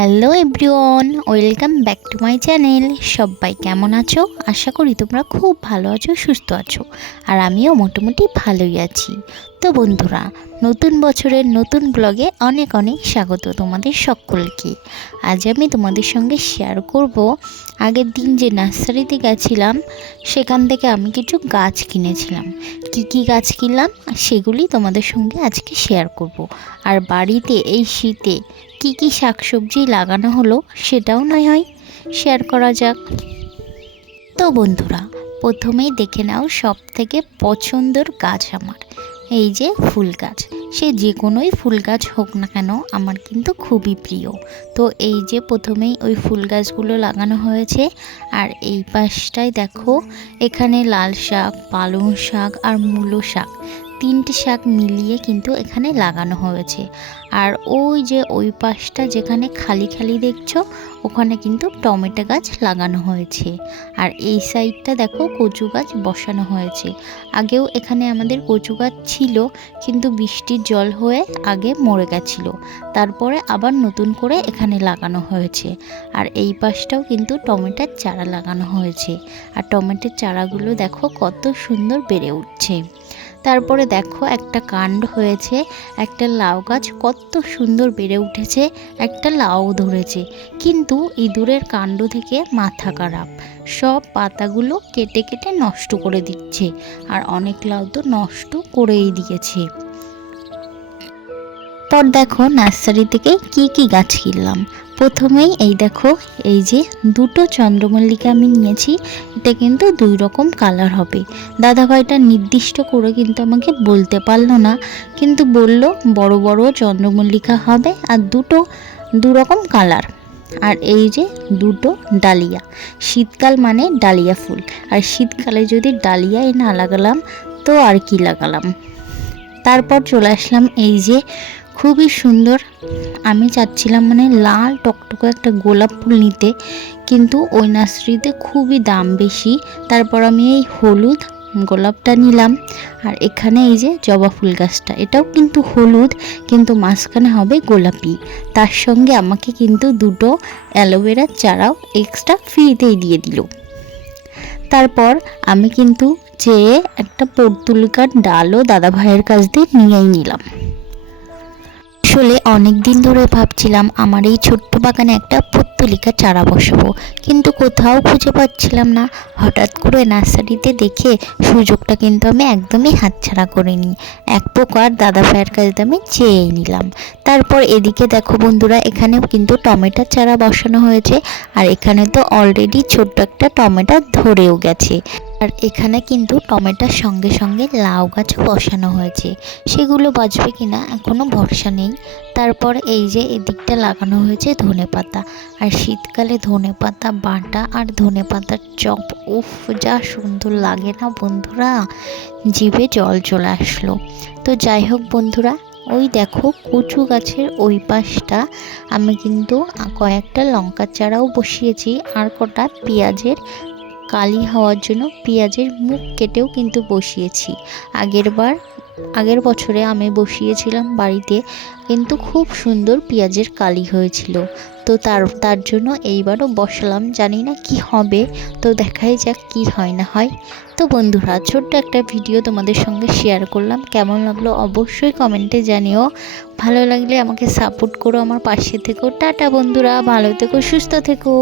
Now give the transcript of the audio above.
Hello everyone, welcome back to my channel. সবাই কেমন আছো? আশা করি তোমরা খুব ভালো আছো, সুস্থ আছো। আর আমিও মোটামুটি ভালোই আছি। তো বন্ধুরা, নতুন বছরের নতুন ব্লগে অনেক অনেক স্বাগত তোমাদের সকলকে। আজ আমি তোমাদের সঙ্গে শেয়ার করব আগের দিন যে নার্সারিতে গেছিলাম সেখান থেকে আমি কিছু গাছ কিনেছিলাম। কি কি গাছ কিনলাম সেগুলি তোমাদের সঙ্গে আজকে শেয়ার করব। আর বাড়িতে এই শীতে কি কি শাকসবজি লাগানো হলো সেটাও নয় হয় শেয়ার করা যাক। তো বন্ধুরা, প্রথমেই দেখে নাও সব থেকে পছন্দের গাছ আমার এই যে ফুল গাছ। সে যে কোনোই ফুল গাছ হোক না কেন আমার কিন্তু খুবই প্রিয়। তো এই যে প্রথমেই ওই ফুল গাছগুলো লাগানো হয়েছে। আর এই পাশটায় দেখো, এখানে লাল শাক, পালং শাক আর মূলো শাক, তিনটে শাক মিলিয়ে কিন্তু এখানে লাগানো হয়েছে। আর ওই যে ওই পাশটা যেখানে খালি খালি দেখছো ওখানে কিন্তু টমেটো গাছ লাগানো হয়েছে। আর এই সাইডটা দেখো কচু গাছ বসানো হয়েছে। আগেও এখানে আমাদের কচু গাছ ছিল, কিন্তু বৃষ্টির জল হয়ে আগে মরে গেছিল, তারপরে আবার নতুন করে এখানে লাগানো হয়েছে। আর এই পাশটাও কিন্তু টমেটোর চারা লাগানো হয়েছে। আর টমেটোর চারাগুলো দেখো কত সুন্দর বেড়ে উঠছে। তারপরে দেখো একটা কাণ্ড হয়েছে, একটা লাউ গাছ কত সুন্দর বেড়ে উঠেছে, একটা লাউ ধরেছে, কিন্তু ইঁদুরের কাণ্ড থেকে মাথা খারাপ, সব পাতাগুলো কেটে কেটে নষ্ট করে দিচ্ছে। আর অনেক লাউ তো নষ্ট করেই দিয়েছে। পর দেখো নার্সারি থেকে কি কি গাছ কিনলাম। প্রথমেই এই দেখো, এই যে দুটো চন্দ্রমল্লিকা আমি নিয়েছি। এটা কিন্তু দুই রকম কালার হবে। দাদাভাইটা নির্দিষ্ট করে কিন্তু আমাকে বলতে পারলো না, কিন্তু বলল বড় বড় চন্দ্রমল্লিকা হবে আর দু রকম কালার। আর এই যে দুটো ডালিয়া, শীতকাল মানে ডালিয়া ফুল, আর শীতকালে যদি ডালিয়াই না লাগালাম তো আর কি লাগালাম। তারপর চলে আসলাম এই যে খুবই সুন্দর, আমি চাচ্ছিলাম মানে লাল টকটকে একটা গোলাপ ফুল নিতে, কিন্তু ওই নার্সারিতে খুবই দাম বেশি। তারপর আমি এই হলুদ গোলাপটা নিলাম। আর এখানে এই যে জবা ফুল গাছটা, এটাও কিন্তু হলুদ, কিন্তু মাঝখানে হবে গোলাপি। তার সঙ্গে আমাকে কিন্তু দুটো অ্যালোভেরার চারাও এক্সট্রা ফ্রিতেই দিয়ে দিল। তারপর আমি কিন্তু যেয়ে একটা পর্তুলিকার ডালও দাদা ভাইয়ের কাছ দিয়ে নিয়েই নিলাম। আসলে অনেক দিন ধরে ভাবছিলাম আমার এই ছোট্ট বাগানে একটা পর্তুলিকা চারা বসাবো, কিন্তু কোথাও খুঁজে পাচ্ছিলাম না। হঠাৎ করে নার্সারিতে দেখে সুযোগটা কিন্তু আমি একদমই হাতছাড়া করিনি। এক প্রকার দাদা ভাইয়ের কাছে আমি চেয়ে নিলাম। তারপর এদিকে দেখো বন্ধুরা, এখানেও কিন্তু টমেটোর চারা বসানো হয়েছে। আর এখানে তো অলরেডি ছোট্ট একটা টমেটো ধরেও গেছে। আর এখানে কিন্তু টমেটোর সঙ্গে সঙ্গে লাউ গাছ বসানো হয়েছে, সেগুলো বাঁচবে কিনা এখনও ভরসা নেই। তারপর এই যে এদিকটা লাগানো হয়েছে ধনেপাতা। আর শীতকালে ধনেপাতা বাটা আর ধনেপাতার চপ, উফ যা সুন্দর লাগে না বন্ধুরা, জিভে জল চলে আসলো। তো যাই হোক বন্ধুরা, ওই দেখো কচু গাছের ওই পাশটা আমি কিন্তু কয়েকটা লঙ্কার চারাও বসিয়েছি। আর কটা পেঁয়াজের কালি হওয়ার জন্য পেঁয়াজের মুখ কেটেও কিন্তু বসিয়েছি। আগের বছরে আমি বসিয়েছিলাম বাড়িতে, কিন্তু খুব সুন্দর পেঁয়াজের কালি হয়েছিল। তো তার জন্য এইবারও বসালাম, জানি না কি হবে, তো দেখাই যাক কি হয় না হয়। তো বন্ধুরা, ছোট্ট একটা ভিডিও তোমাদের সঙ্গে শেয়ার করলাম, কেমন লাগলো অবশ্যই কমেন্টে জানিও। ভালো লাগলে আমাকে সাপোর্ট করো, আমার পাশে থেকো। টাটা বন্ধুরা, ভালো থেকো, সুস্থ থেকো।